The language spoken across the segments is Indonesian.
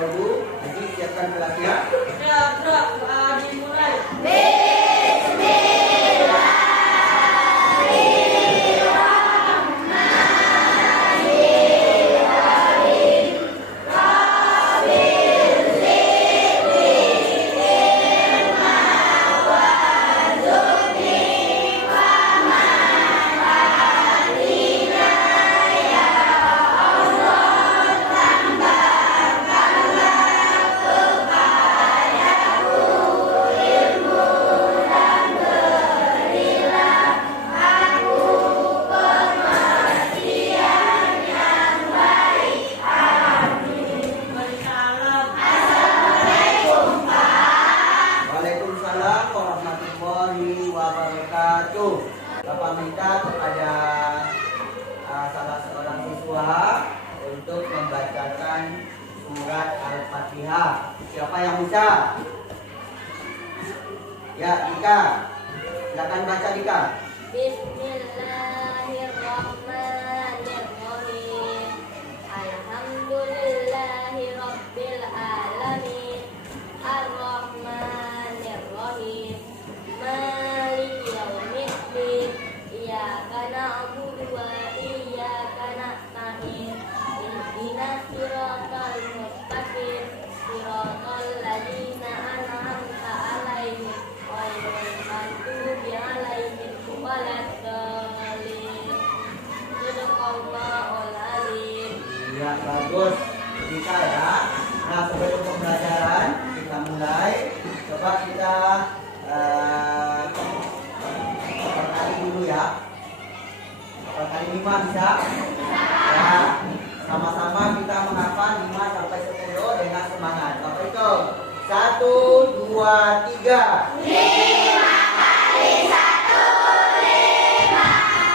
dahulu. Jadi siapkan kelasnya. Dimulai. Waalaikumsalam warahmatullahi wabarakatuh. Bapak minta kepada salah seorang siswa untuk membacakan surat Al-Fatihah. Siapa yang bisa? Ya, Dika. Silakan baca, Dika. Bismillahirrahmanirrahim. Alhamdulillahirabbil alamin. Ar-Rahmanir-Rahim. Maliki yaumiddin. Iyyaka na'budu wa iyyaka nasta'in. Ihdinas siratal mustaqim. Siratal ladzina an'amta 'alaihim ghairil maghdubi 'alaihim waladdallin. Shadaqallahul 'azim. Ya, bagus. Dika ya. Nah, sebelum pembelajaran kita mulai, coba kita kali dulu ya. Kali 5 bisa? Ya. Sama-sama kita menghafal 5 sampai 10 dengan semangat. Bapak hitung. 1, 2, 3. 5 kali 1, 5.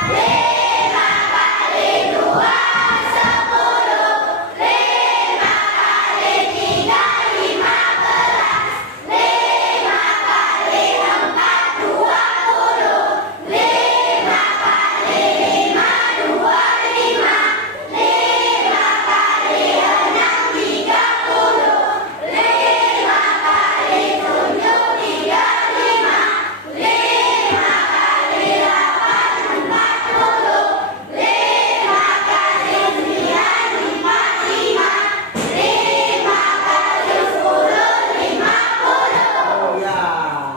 5 kali 2, 10. 5 kali 3, 15. 5 kali 4, 20. 5 kali 5, 25. 5 kali 6, 30. 5 kali 7, 35. 5 kali 8, 40. 5 kali 9, 55. 5 kali 10, 50. Oh ya,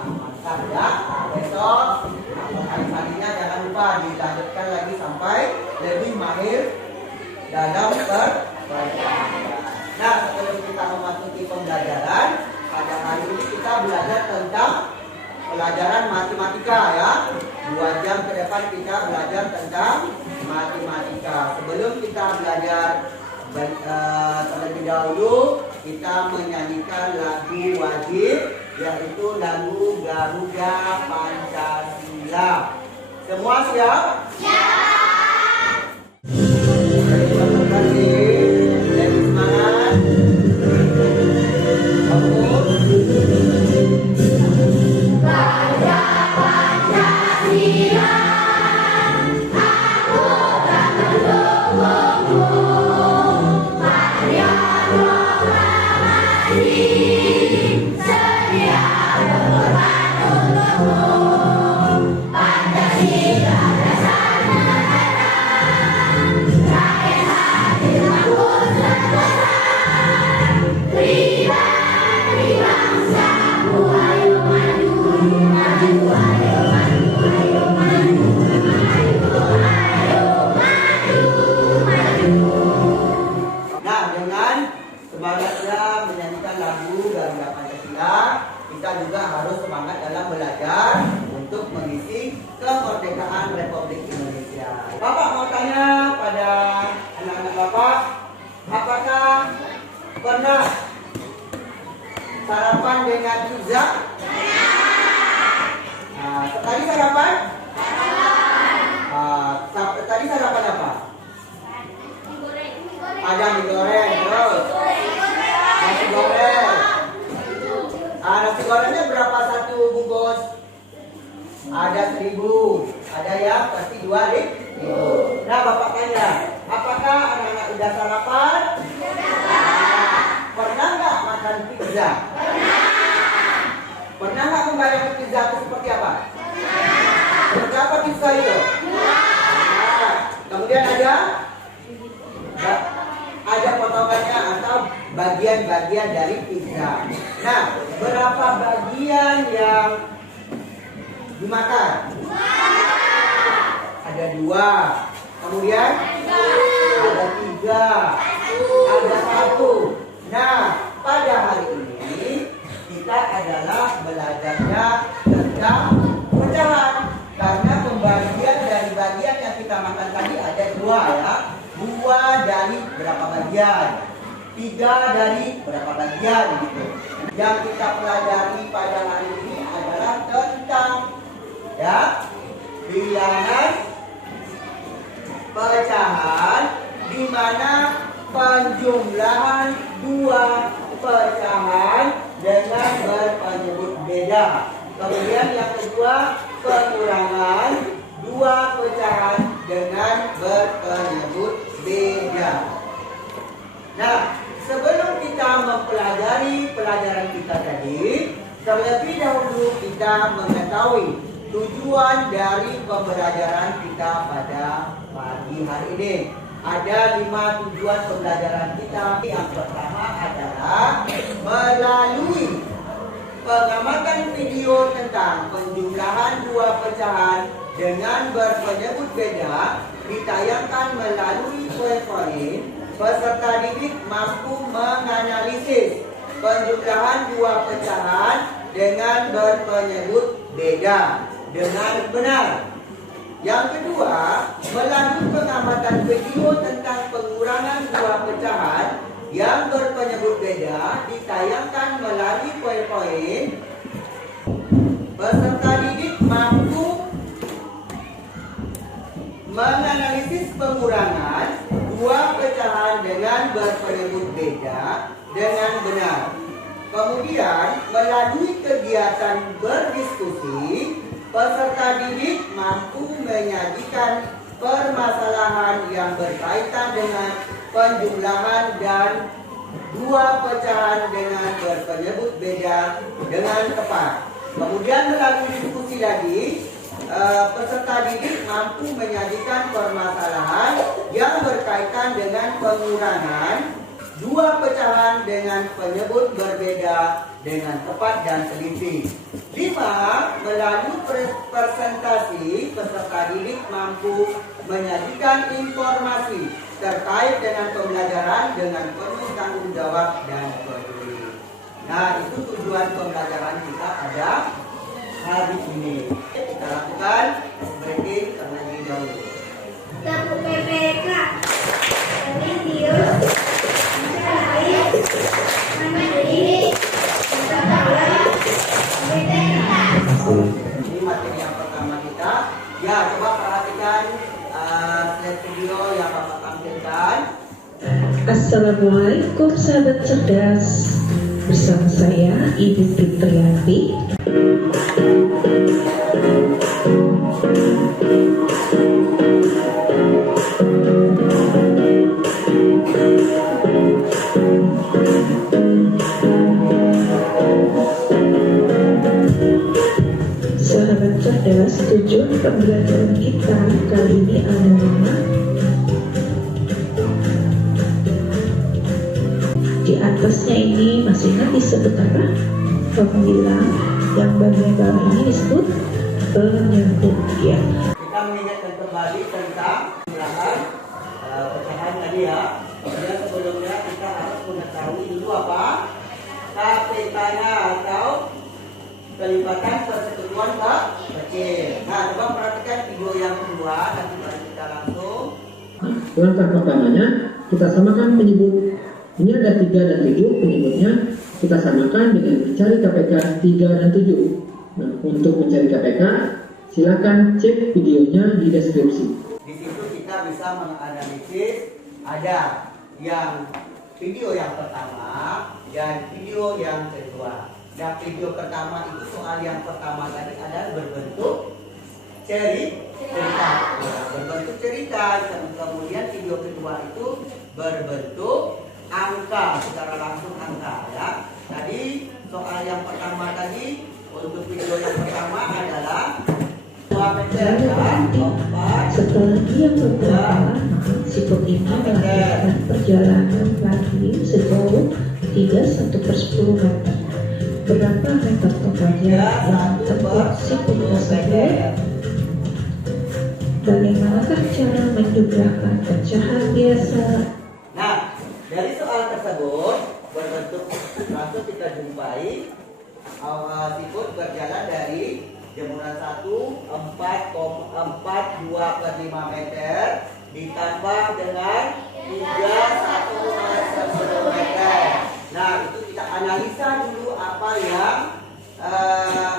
mantap ya. Besok kali-kalinya jangan lupa dilanjutkan lagi sampai lebih mahir dalam berbacaan. Nah, sebelum kita memasuki pembelajaran, pada hari ini kita belajar tentang pelajaran matematika ya. 2 jam ke depan kita belajar tentang matematika. Sebelum kita belajar terlebih dahulu, kita menyanyikan lagu wajib, yaitu lagu Garuda Pancasila. Semua siap? Siap. Terima kasih. Lebih semangat. Bagus. Garuda Pancasila, aku akan mendukungmu. Maria proklamasi, sedia berkorban untukmu. Pancasila dasar negara, rakyat hadir makmur sebesar. Pribadi bangsaku, ayo maju, maju, ayo maju, ayo maju, ayo maju, maju. Nah, dengan semangatnya menyanyikan lagu Garuda Pancasila, kita juga harus semangat dalam belajar untuk mengisi kemerdekaan Republik Indonesia. Bapak mau tanya pada anak-anak Bapak, apakah pernah sarapan dengan pizza? Nah, tadi sarapan? Tadi sarapan apa? Ada mie goreng, terus nasi goreng. Nasi gorengnya berapa satu bungkus? Ada 1000. Ada yang pasti 2000. Nah, Bapak tanya, apakah anak-anak udah sarapan? Pernah nggak makan pizza? Pernah nggak membayangkan pizza itu seperti apa? Seperti apa pizza itu? Nah, kemudian ada potongannya atau bagian-bagian dari pizza. Nah, berapa bagian yang dimakan? Ada 2. Kemudian ada 3. Ada 1. Nah, pada hari ini kita adalah belajarnya tentang pecahan. Karena pembagian dari bagian yang kita makan tadi ada 2 ya. 2 dari berapa bagian? 3 dari berapa bagian gitu. Yang kita pelajari pada hari ini adalah tentang ya bilangan pecahan, di mana penjumlahan 2 pecahan dengan berpenyebut beda. Kemudian yang kedua, pengurangan 2 pecahan dengan berpenyebut beda. Nah, sebelum kita mempelajari pelajaran kita tadi, terlebih dahulu kita mengetahui tujuan dari pembelajaran kita pada pagi hari ini. Ada 5 tujuan pembelajaran kita. Yang pertama adalah melalui pengamatan video tentang penjumlahan 2 pecahan dengan berpenyebut beda ditayangkan melalui PowerPoint, peserta didik mampu menganalisis penjumlahan 2 pecahan dengan berpenyebut beda dengan benar. Yang kedua, melalui pengamatan video tentang pengurangan 2 pecahan yang berpenyebut beda ditayangkan melalui PowerPoint, peserta didik mampu menganalisis pengurangan 2 pecahan dengan berpenyebut beda dengan benar. Kemudian, melalui kegiatan berdiskusi, peserta didik mampu menyajikan permasalahan yang berkaitan dengan penjumlahan dan 2 pecahan dengan berpenyebut beda dengan tepat. Kemudian melalui diskusi lagi, peserta didik mampu menyajikan permasalahan yang berkaitan dengan pengurangan 2 pecahan dengan penyebut berbeda dengan tepat dan teliti. 5. Melalui presentasi, peserta didik mampu menyajikan informasi terkait dengan pembelajaran dengan penuh tanggung jawab dan peduli. Nah, itu tujuan pembelajaran kita pada hari ini. Kita lakukan breaking terlebih dahulu. Tabu PPK video lain mandiri ini materi yang pertama kita. Ya, coba perhatikan slide video yang Bapak tampilkan. Assalamualaikum sahabat cerdas. Bersama saya Ibu Fitriyanti. Sahabat cerdas, tujuan pembelajaran kita kali ini adalah di atasnya ini masih ingat disebut apa? Pembilang. Yang bagian bawah ini disebut penyebut ya. Kita mengingatkan kembali tentang jumlahan pecahan tadi ya. Dan sebelumnya kita harus mengetahui dulu apa KPK-nya atau kelipatan persekutuan kecil. Nah, coba perhatikan video yang kedua, nanti baru kita langsung. Langkah pertamanya kita samakan penyebut. Ini ada 3 dan 7 penyebutnya. Kita samakan dengan mencari KPK 3 dan 7. Nah, untuk mencari KPK, silakan cek videonya di deskripsi. Di situ kita bisa menganalisis ada yang video yang pertama dan video yang kedua. Nah, video pertama itu soal yang pertama tadi adalah berbentuk cerita. Nah, berbentuk cerita. Kemudian video kedua itu berbentuk angka, secara langsung angka ya. Tadi soal yang pertama tadi untuk video yang pertama adalah 2 meter dan 4. Setelah dia berjalan, si ini melakukan perjalanan lagi sejauh 3/1/10 meter. Berapa meter totalnya yang terbuat si tersebut? Bagaimanakah cara menjumlahkan pecahan biasa? Nah, dari soal tersebut berbentuk langsung kita jumpai siput berjalan dari jemuran 1 4,2/5 meter ditambah dengan 3/1/10 meter. Nah, itu kita analisa dulu apa yang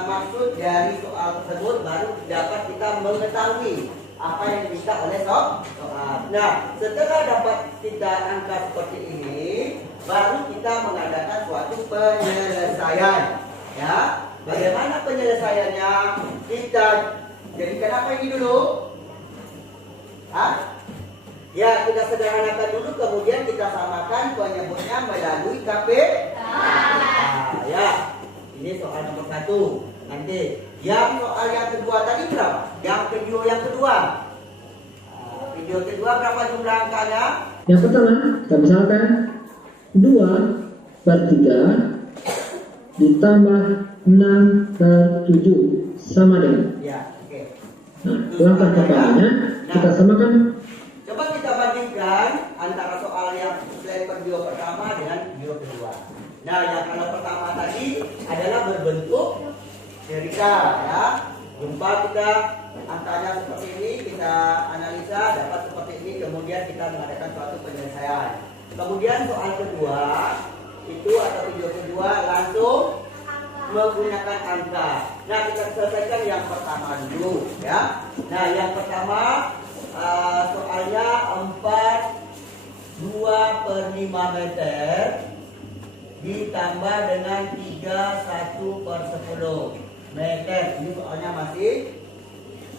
maksud dari soal tersebut, baru dapat kita mengetahui apa yang diminta oleh soal. Nah, setelah dapat kita angka seperti ini, baru kita mengadakan suatu penyelesaian. Ya, bagaimana penyelesaiannya? Kita jadikan apa ini dulu? Ya, kita sederhanakan dulu, kemudian kita samakan penyebutnya melalui KP. Ya, ini soal nomor 1. Nanti yang soal yang kedua tadi berapa? Yang kedua. Video kedua berapa jumlah angkanya? Yang pertama, kita misalkan 2/3 ditambah 6/7 sama dengan. Ya, oke. Nah, langkah pertamanya kita samakan. Coba kita bandingkan antara soal yang slide video pertama dengan video kedua. Nah, yang kalau pertama tadi adalah berbentuk spherical, ya. Jumpa kita angkanya seperti ini, kita analisa dapat seperti ini, kemudian kita mengadakan suatu penyelesaian. Kemudian soal kedua itu atau video kedua langsung menggunakan angka. Nah, kita selesaikan yang pertama dulu, ya. Nah, yang pertama soalnya 4/2/5 meter ditambah dengan 3/1/10 meter. Ini soalnya masih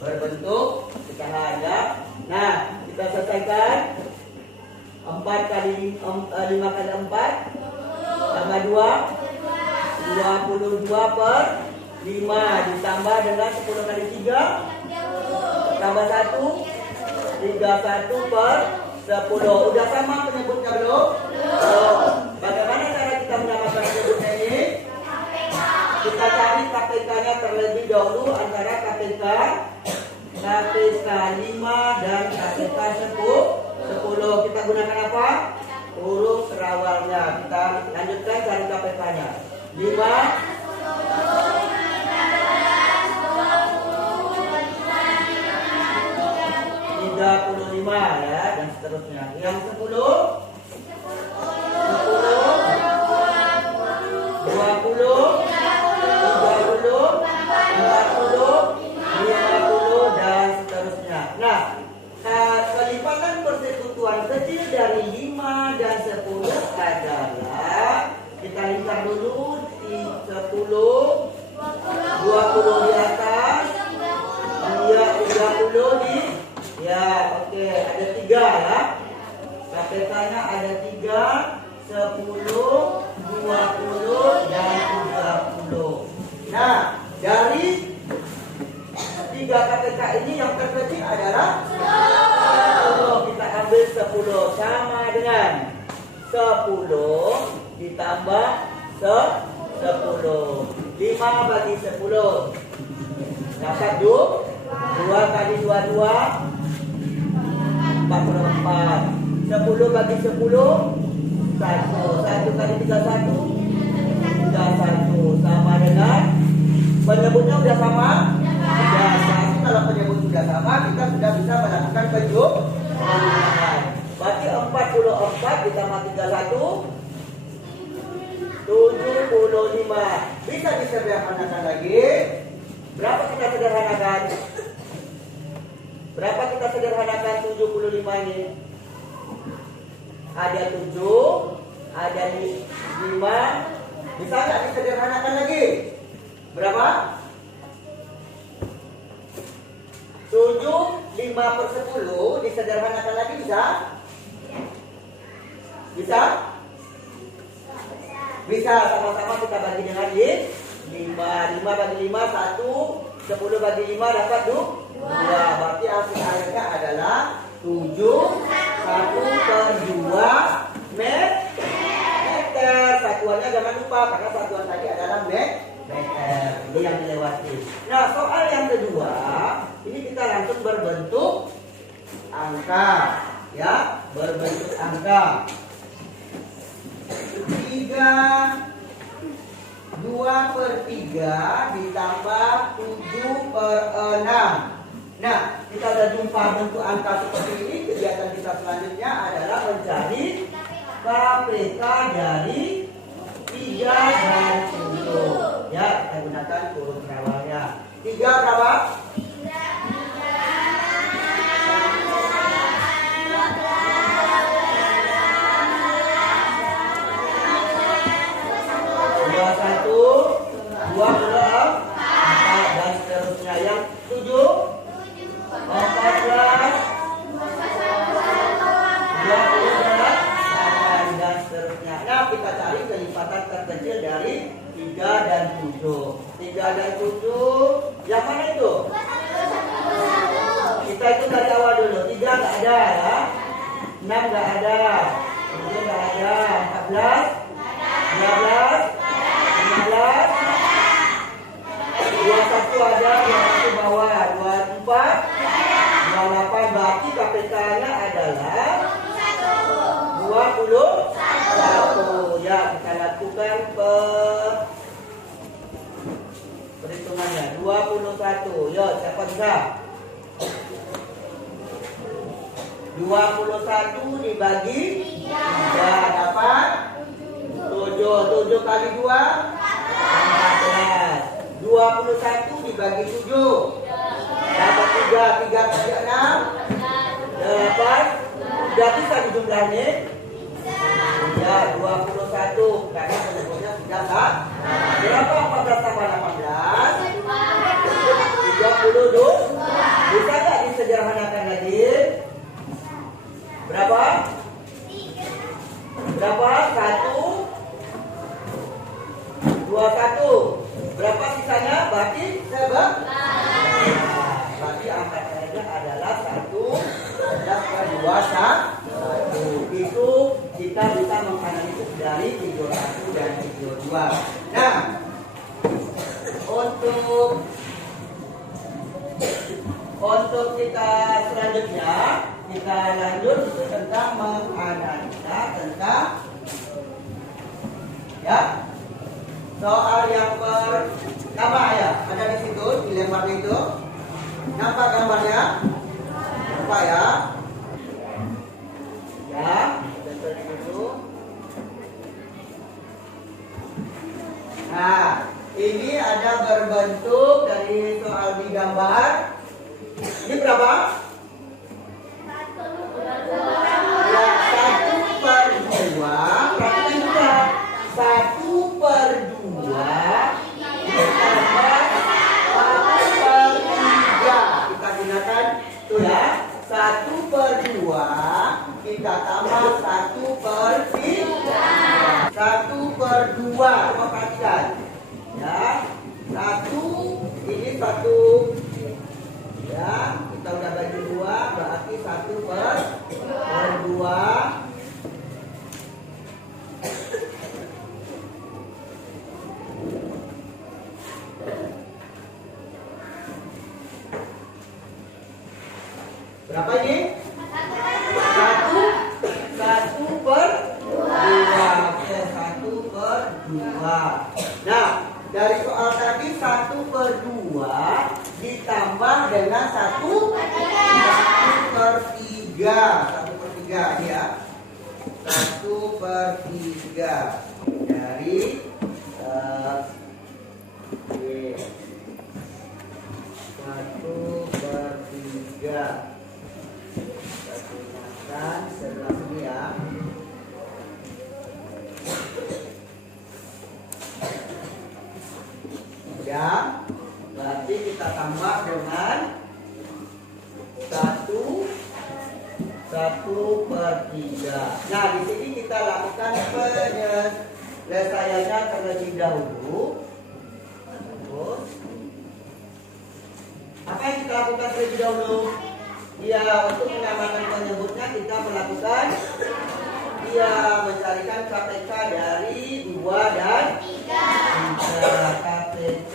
berbentuk pecahan, ya. Nah, kita selesaikan 5 kali 4 tambah 2 22/5 ditambah dengan 10 kali 3 tambah 1 31/10. Udah sama penyebutnya belum? Bagaimana cara kita menamakan penyebutnya ini? Kita cari KPK-nya terlebih dahulu antara KPK 5 dan KPK 10. Kita gunakan apa? Huruf terawalnya. Kita lanjutkan cari KPK-nya. 5 35, ya, dan seterusnya. Yang 10 20 30 40 50 dan seterusnya. Nah, kelipatan persekutuan kecil dari 5 dan 10 adalah, kita lihat dulu di 10 20 di atas, dia 30 di, ya, oke, ada 3, ya. KPK-nya ada 3, 10, 20 dan 30. Nah, dari 3 KPK ini yang terkecil adalah 10. Kita ambil 10 sama dengan 10 ditambah 10. 5 bagi 10 dapat 2 kali 22 44. 10 bagi 10 1. 1 kali 31 31 sama dengan, penyebutnya sudah sama. Ya, kalau penyebut sudah sama, kita sudah bisa melakukan penjumlahan. Berarti 44 ditambah 31 75. Bisa disederhanakan lagi. Berapa kita sederhanakan? Berapa kita sederhanakan 75 ini? Ada 7, ada 5. Bisa nggak disederhanakan lagi? Berapa? 7, 5/10 disederhanakan lagi bisa? Bisa? Bisa sama-sama kita bagi dengan 5. 5 bagi 5 1. 10 bagi 5 dapat 2. Berarti hasil akhirnya adalah 7. 1/2 meter. Satuannya jangan lupa karena satuan tadi adalah meter. Ini yang dilewati. Nah, soal yang kedua, ini kita langsung berbentuk angka, ya, berbentuk angka. 2/3 ditambah 7/6. Nah, kita sudah jumpa bentuk angka seperti ini. Kegiatan kita selanjutnya adalah mencari KPK dari 3 dan 7. Ya, kita gunakan huruf rawanya. 3 berapa? 21, 24 dan seterusnya. Yang 7, 14, 28 dan seterusnya. Nah, kita cari kelipatan terkecil dari 3 dan 7. 3 dan 7, yang mana itu? Kita itu dari awal dulu. 3 nggak ada ya, 6 nggak ada, 7 nggak ada, 14, 12, 15, 21 ada, 21 bawah, 24, 28. Berarti KPK-nya adalah 21. Ya, kita lakukan perhitungannya. 21. Yo, siapa bisa? 21 dibagi 3 dapat 7. 7 kali 2 14. 21 dibagi 7 dapat 3. 3 kali 6 dapat. Sudah bisa dijumlahnya? Ya, 21 karena penyebutnya sudah kan? Berapa 14 tambah 18? 32. Bisa nggak disederhanakan lagi? Berapa? Berapa? 1, 21. Berapa sisanya? Berarti sebab? Berarti angkatannya adalah 1 per 2 1. Itu kita bisa menganalisis dari video 1 dan video 2. Nah, untuk kita selanjutnya kita lanjut tentang menganalisa tentang ya soal yang pertama ya, ada di situ di lembar itu. Nampak gambarnya? Nampak ya? Ya, kita dulu. Nah, ini ada berbentuk dari soal di gambar. Ini berapa? Ya, 1/2. Berarti juga 1/2 ditambah 1/3. Kita gunakan tuh ya, 1/2 kita tambah 1/3. 1/2. Coba perhatikan ya, 1 ini 1 ya, kita udah bagi 2 berarti 1/2. Berapa ini? 1/2. Nah, dari soal tadi 1/2 ditambah dengan 1/3. 1/3 ya. 1/3 dari 1/3. Kita gunakan sebelah sini ya. Ya, berarti kita tambah dengan 1/3. Nah, di sini kita lakukan penyelesaiannya terlebih dahulu. Terus, apa yang kita lakukan terlebih dahulu? Ya, untuk mengamankan penyebutnya kita melakukan mencarikan KPK dari 2 dan 3. KPK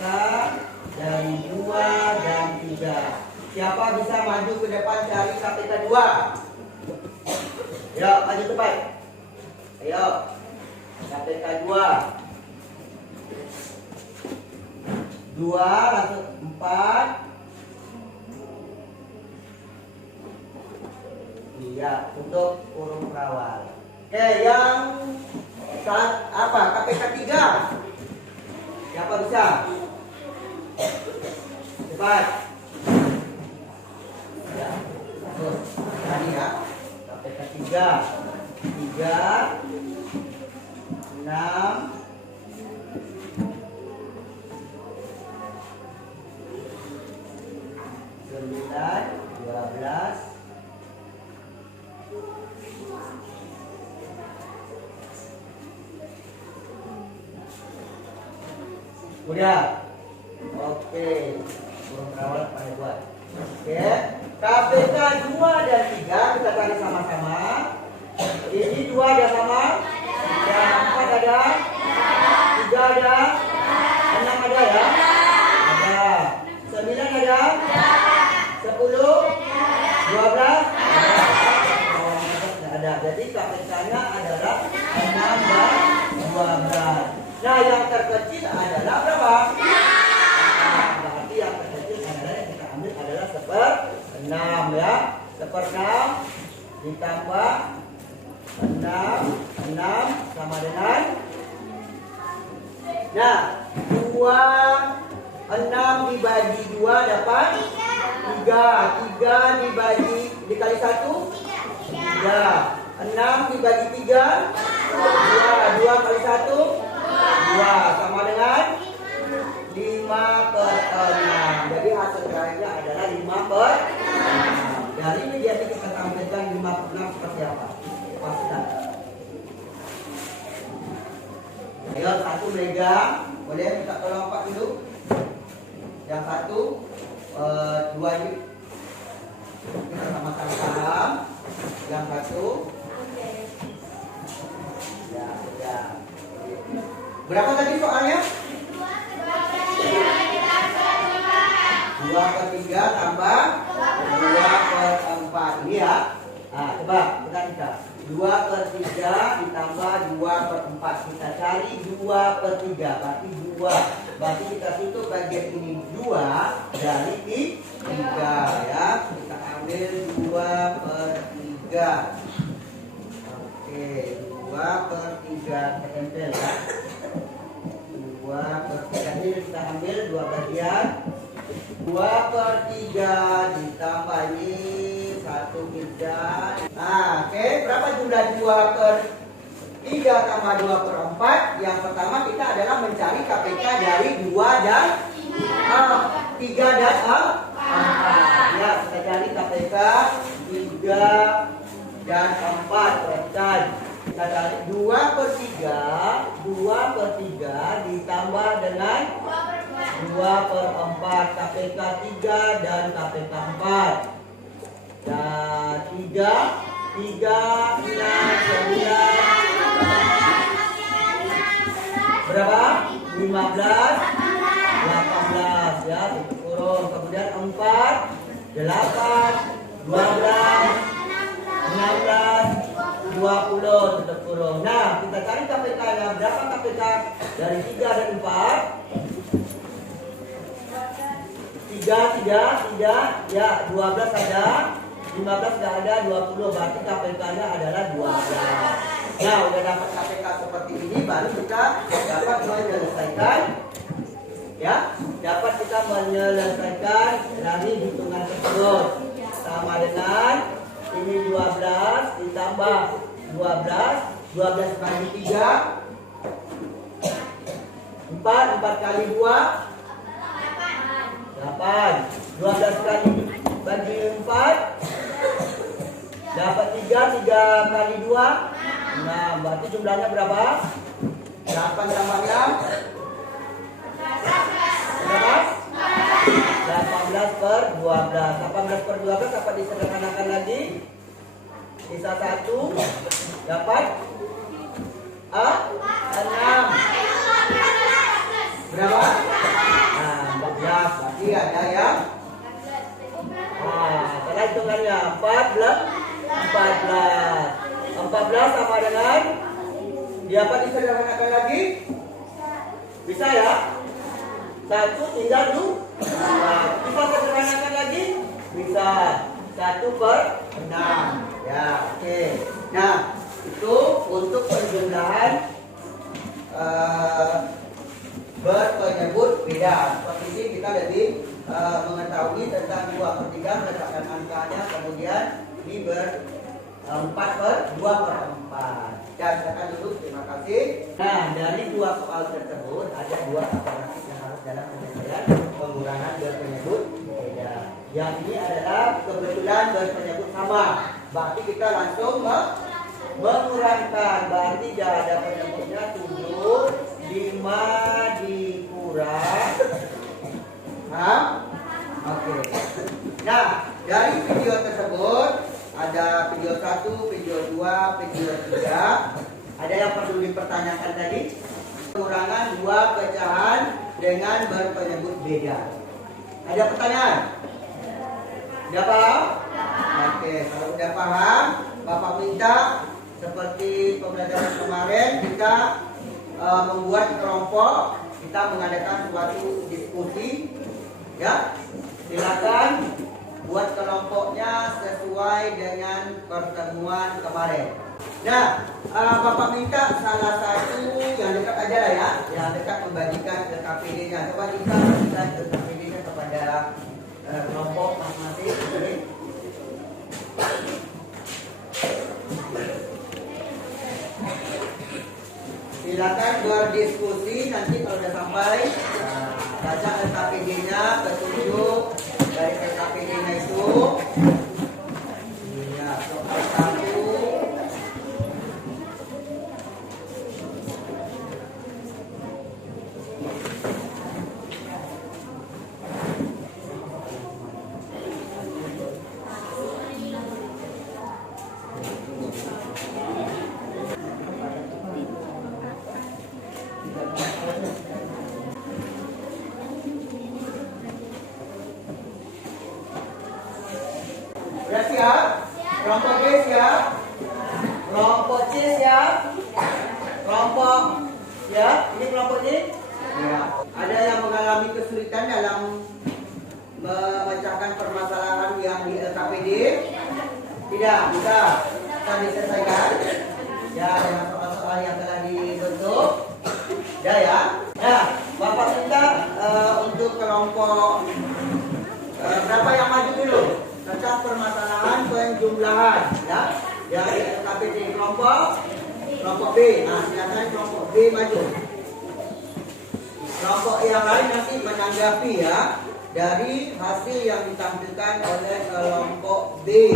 dari 2 dan 3. Siapa bisa maju ke depan cari KPK 2? Ya, maju cepat. Ayo. KPK 2. 2 langsung 4. Iya, untuk kurung perawal. Oke, yang apa? KPK 3. Siapa bisa? Cepat. Ya. Terus, tadi ya. KPK 3. 6. 9, 12. Udah. Oke. Burung perawat pada buat. Oke. KPK 2 dan 3 kita cari sama-sama. Ini 2 ada sama? Dan 4 ada? 3 ada? 6 ada ya? Ada. 9 ada? 10? 12? Ada. Jadi KPK-nya adalah 6 dan 12. Nah, yang terkecil adalah berapa? Berarti yang terkecil adalah yang kita ambil adalah 1/6 ya. 1/6 ditambah 6 sama dengan, nah, 6 dibagi 2 dapat 3. 3 dikali 1 3. 6 dibagi 3 2. 2 kali 1 2 sama dengan 5/6. Jadi hasil terakhirnya adalah 5/6. Dari ini dia kita tampilkan 5/6 seperti apa? Pastikan. Ayo, 1 megang. Boleh minta tolong Pak dulu. Yang 1 2 ini kita sama-sama paham. Yang 1 ya, sudah. Berapa tadi soalnya? 2/3 tambah 2/4. Ini ya. Nah, coba kita 2/3 ditambah 2/4. Kita cari 2/3. Berarti 2. Berarti kita tutup bagian ini 2 dari 3 ya. Kita ambil 2/3. Oke, 2/3 tempel ya. 2/3 ini kita ambil 2 bagian. 2/3 ditambah ini 1/3. Nah, oke, berapa jumlah 2/3 tambah 2/4? Yang pertama kita adalah mencari KPK dari 2 dan 3 dan 4. Ya, kita cari KPK 3 dan 4. Perhatikan. Kita cari 2/3 ditambah dengan 2/4. KPK 3 dan KPK 4. Dan 3 6 9 berapa? 15 18 ya, tutup kurung. Kemudian 4 8 12 16 20 tutup kurung. Nah, kita cari KPK-nya. Berapa KPK dari 3 dan 4? 3 ya, 12 ada, 15 tidak ada, 20. Berarti KPK-nya adalah 12. Nah, udah dapat KPK seperti ini, baru kita dapat menyelesaikan, ya, dapat kita menyelesaikan dari hitungan tersebut. Sama dengan ini 12 ditambah 12 kali 3 4 kali 2 8. 12 kali bagi 4 dapat 3 kali 2 6. Berarti jumlahnya berapa? 16. 8 tambahnya berapa? 18 per 12. 18 per 12 dapat disederhanakan lagi. Sisa 1 dapat 6. Berapa? Nah, 14. Berarti ada yang setelah hitungannya 14 sama dengan dapat disederhanakan lagi? Bisa ya? 1 tinggal 2. Bisa sederhanakan lagi? Bisa. 1 per 6. Ya, oke. Nah, itu untuk penjumlahan berpenyebut beda. Seperti ini kita lebih mengetahui tentang 2/3 meletakkan angkanya, kemudian ini 4 per 2 per 4. Dan silakan dulu, terima kasih. Nah, dari 2 soal tersebut ada 2 alternatif yang harus dalam penyelesaian pengurangan berpenyebut beda. Yang ini adalah kebetulan berpenyebut sama. Berarti kita langsung mengurangkan. Berarti dia ada penyebutnya 7, 5 dikurang. Oke. Nah, dari video tersebut ada video 1, video 2, video 3. Ada yang perlu dipertanyakan tadi? Pengurangan 2 pecahan dengan berpenyebut beda. Ada pertanyaan? Sudah paham? Oke, kalau sudah paham, Bapak minta seperti pembelajaran kemarin kita membuat kelompok, kita mengadakan suatu diskusi. Ya, silakan buat kelompoknya sesuai dengan pertemuan kemarin. Nah, Bapak minta salah satu yang dekat aja lah ya, yang dekat membagikan ke KPD-nya. Coba kita bagikan ke KPD-nya kepada kelompok masing-masing. Silakan berdiskusi, nanti kalau sudah sampai baca LKPD-nya, petunjuk dari LKPD-nya itu. Ya, soal 1. Sudah siap? Kelompok B siap? Kelompok C siap? Kelompok ya? Ini kelompok C? Ya. Ada yang mengalami kesulitan dalam memecahkan permasalahan yang di LKPD? Tidak, bisa. Bisa diselesaikan. Ya, dengan soal-soal yang telah dibentuk. Ya. Nah, Bapak minta untuk kelompok berapa yang maju dulu? Tentang permasalahan penjumlahan, ya. Dari LKPD kelompok B. Nah, silakan kelompok B maju. Kelompok yang lain nanti menanggapi ya dari hasil yang ditampilkan oleh kelompok B.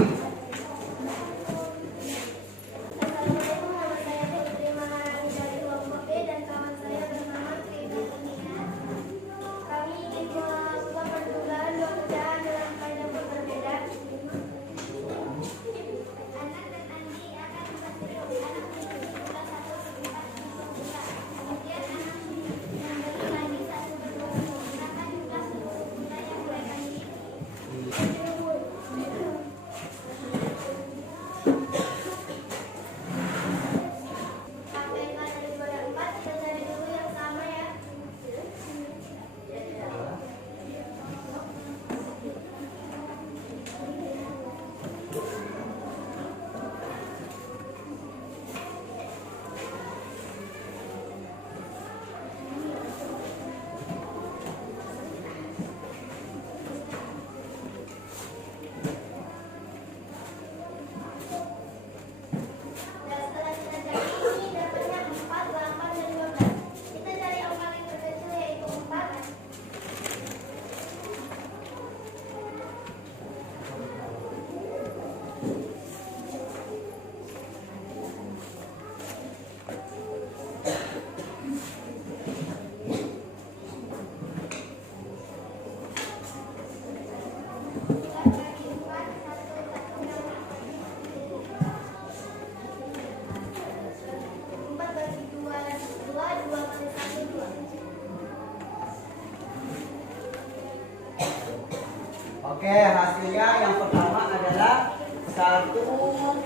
Oke, hasilnya yang pertama adalah 1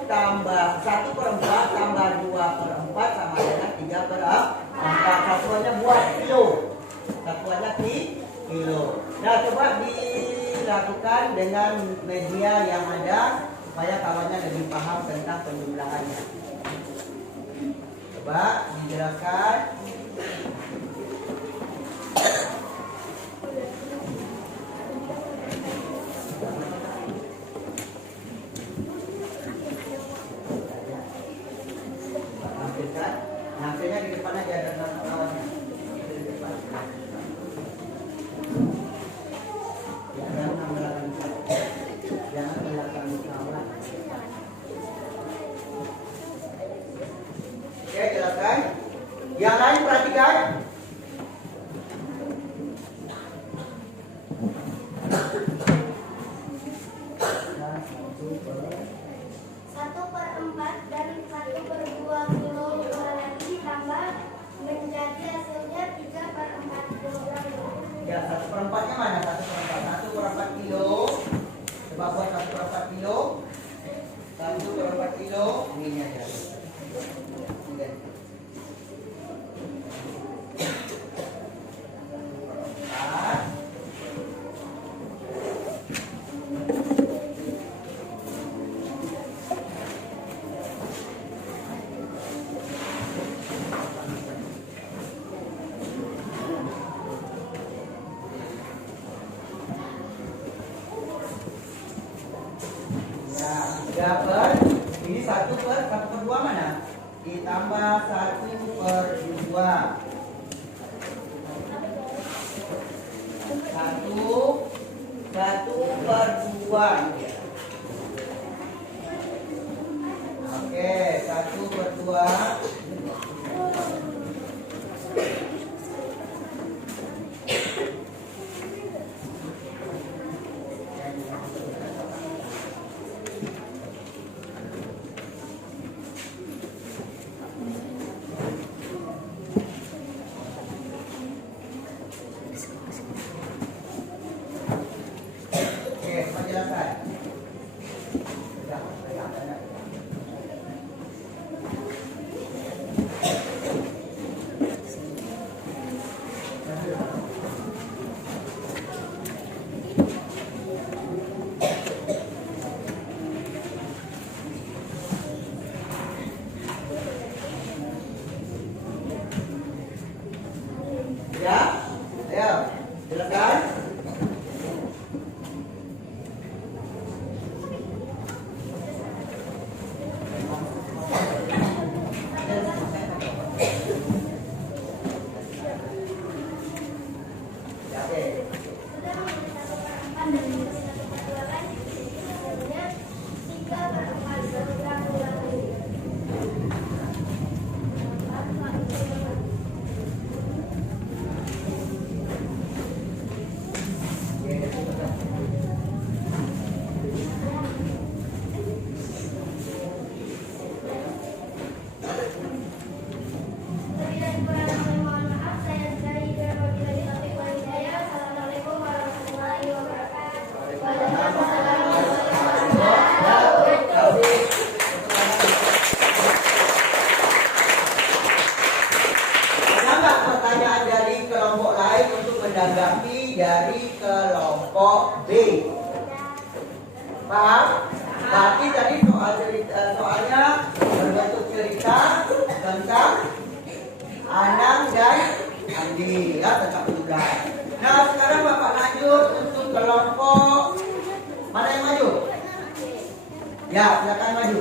per 4 tambah 2 per 4 sama dengan 3 per 4. Satuannya buat kilo. Satuannya kilo. Nah, coba dilakukan dengan media yang ada supaya kawannya lebih paham tentang penjumlahannya. Coba dijelaskan. Nampilnya di depan aja ada nama kawannya. Di depan. Jangan belakang kawan. Oke, jelaskan. Yang lain perhatikan. Satu per 4 dan 1 per 2 kilo lagi tambah menjadi hasilnya 3 per 4 kilogram. Ya, 1 per 4-nya mana? 1 per 4. 1 per 4 kilo. Coba buat 1 per 4 kilo. 1 per 4 kilo. Ini aja. Ini. Ini 1 per 2 mana? Ditambah 1 per 2. 1 per 2. Oke, 1 per 2. Penjelasan. Ya, ayo, jelaskan. menanggapi dari kelompok B. Paham? Berarti tadi soalnya berbentuk cerita tentang Anang dan Andi, ya, tentang penjumlahan. Nah, sekarang Bapak lanjut untuk kelompok mana yang maju? Ya, silakan maju.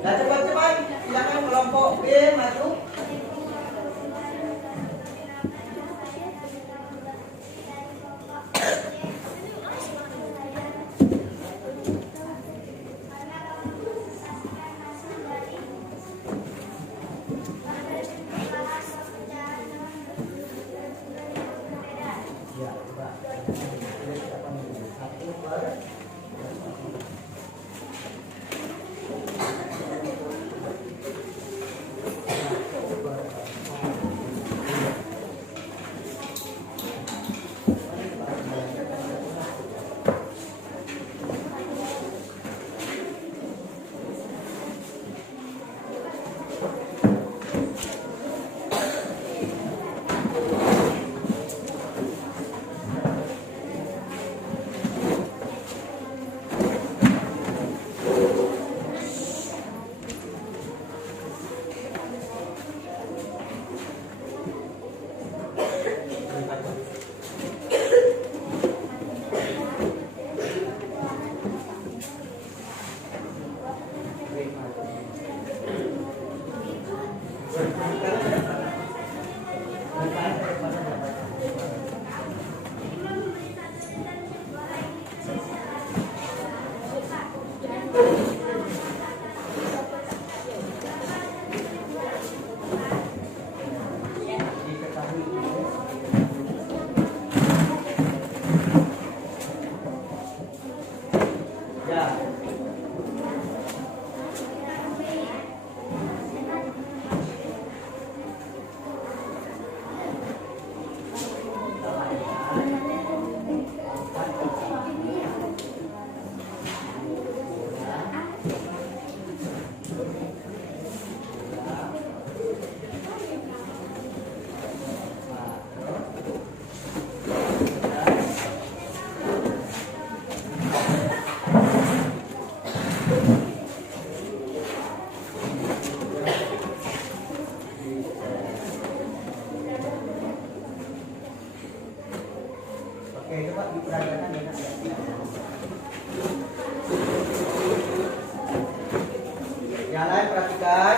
Nah, cepat-cepat, silakan kelompok B maju. Ya, coba. Satu per Yang lain perhatikan.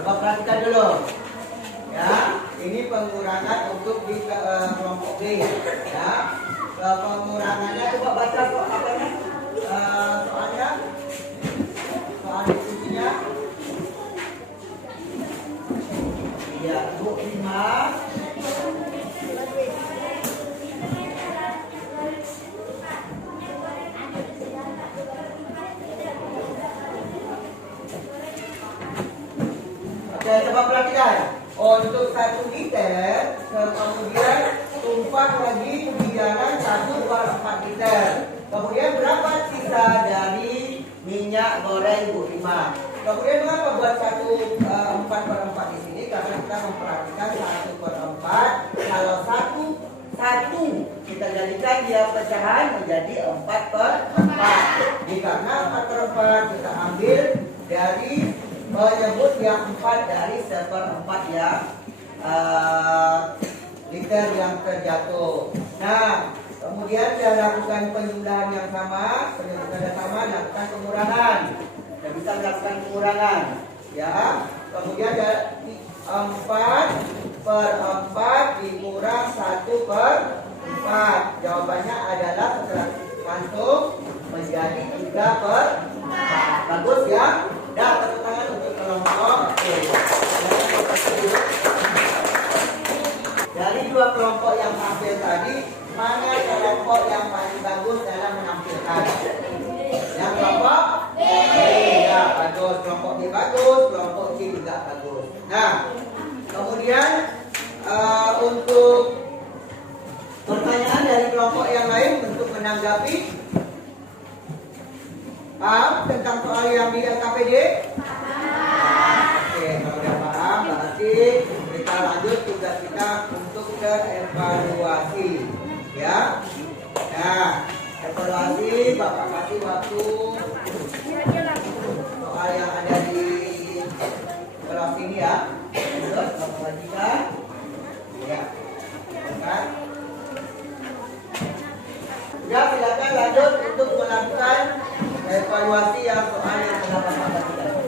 Coba perhatikan dulu. Ya, ini pengurangan untuk di kelompok B. Ya, pengurangannya coba baca kok apanya? Soalnya, soal diskusinya. Ya, 25. Oke, coba perhatikan. Untuk 1 liter, kemudian tumpah lagi bilangan 1/4 liter. Kemudian berapa sisa dari minyak goreng Bu Rima? Kemudian mengapa buat 1/4 di sini? Karena kita memperhatikan 1/4. Kalau satu kita jadikan dia pecahan menjadi 4/4. Karena 4/4 kita ambil dari menyebut yang 4 dari 1/4 yang liter yang terjatuh. Nah, kemudian dia lakukan penjumlahan yang sama, lakukan pengurangan. Dan bisa melakukan pengurangan, ya. Kemudian dari 4/4 dikurang 1/4. Jawabannya adalah setelah kantung menjadi 3/4. Bagus ya. Dah, tepuk tangan untuk kelompok. Dari 2 kelompok yang tampil tadi, mana kelompok yang paling bagus dalam menampilkan? Yang kelompok B. Ya, bagus. Kelompok B bagus, kelompok C juga bagus. Nah, kemudian untuk pertanyaan dari kelompok yang lain untuk menanggapi paham tentang soal yang di LKPD? Oke, kalau sudah paham berarti kita lanjut tugas kita untuk ke evaluasi, ya. Nah, evaluasi Bapak kasih waktu soal yang ada di kelas ini ya. Terus Bapak bagikan, ya. Kan? Ya, silakan lanjut untuk melakukan evaluasi yang soal yang telah Bapak bagikan.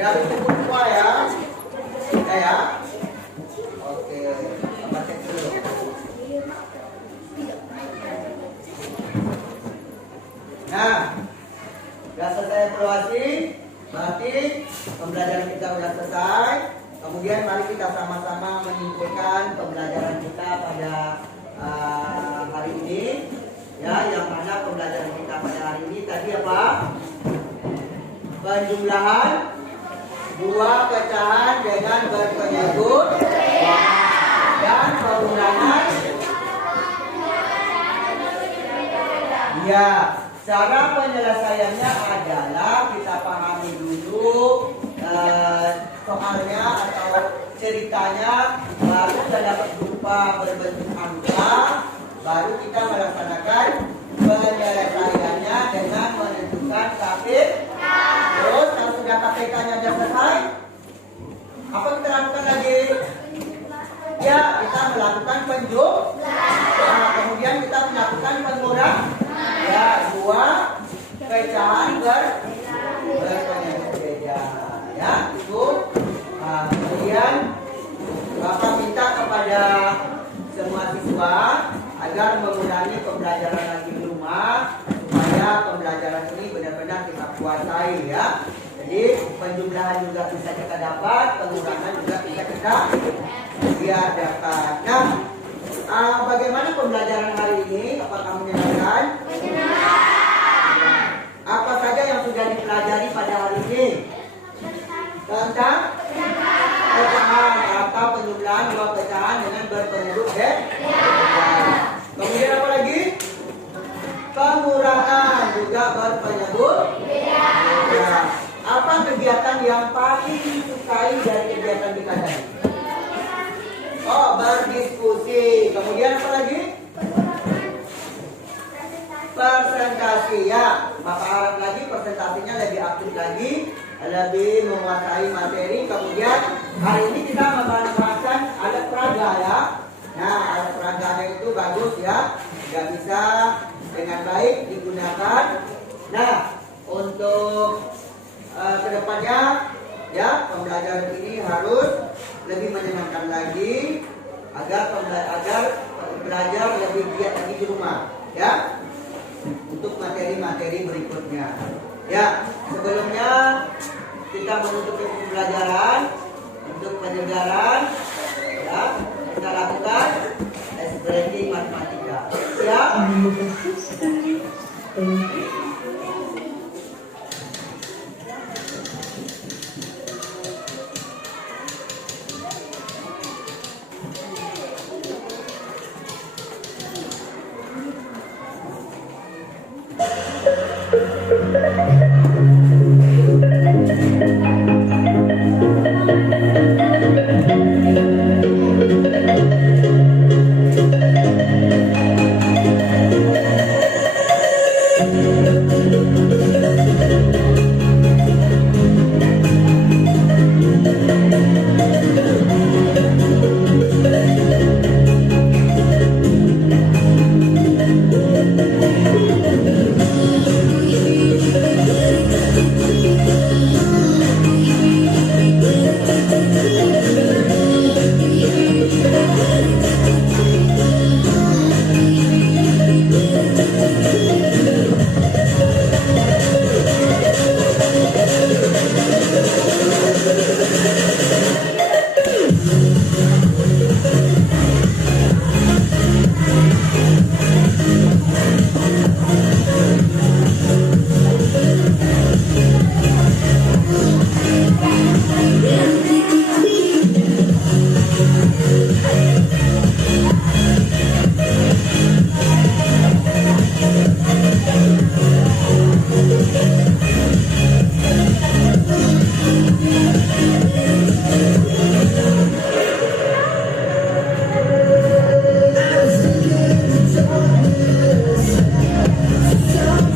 Udah habis kumpul semua ya? Udah ya? Oke, Bapak cek dulu. Nah, sudah selesai evaluasi, berarti pembelajaran kita sudah selesai. Kemudian mari kita sama-sama menyimpulkan pembelajaran kita pada hari ini. Ya, yang mana pembelajaran kita pada hari ini tadi apa? Penjumlahan dua pecahan dengan berpenyebut dan pengurangan. Ya, cara penyelesaiannya adalah kita pahami dulu soalnya atau ceritanya, baru kita dapat berupa berbentuk angka, baru kita melaksanakan penyelesaiannya dengan menentukan KPK. Terus kalau sudah KPK-nya sudah selesai, apa kita lakukan lagi? Ya, kita melakukan penjumlahan. Nah, kemudian kita melakukan pengurangan. Ya, dua pecahan berpenyebut beda. Ya, itu. Nah, kemudian Bapak minta kepada semua siswa agar mengulangi pembelajaran lagi di rumah supaya pembelajaran ini benar-benar kita kuasai ya. Jadi penjumlahan juga bisa kita dapat, pengurangan juga bisa kita dapat. Nah, bagaimana pembelajaran hari ini? Apakah menyenangkan? Apa saja yang sudah dipelajari pada hari ini? Tentang pecahan atau penjumlahan dua pecahan dengan berpenyebut beda. Kemudian apa lagi? Pengurangan juga berpenyebut beda. Apa kegiatan yang paling disukai dari kegiatan kita tadi? Oh, berdiskusi. Kemudian apa lagi? Presentasi ya. Maka harap lagi presentasinya lebih aktif lagi, lebih menguasai materi. Kemudian hari ini kita memanfaatkan alat peraga ya. Nah, alat peraganya itu bagus ya, nggak bisa dengan baik digunakan. Nah, untuk kedepannya ya, pembelajaran ini harus lebih menyenangkan lagi agar belajar lebih giat lagi di rumah ya, untuk materi-materi berikutnya. Ya, sebelumnya kita menutup pembelajaran untuk penyegaran ya, kita lakukan ekspresi matematika. Ya.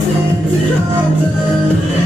Something to hold on.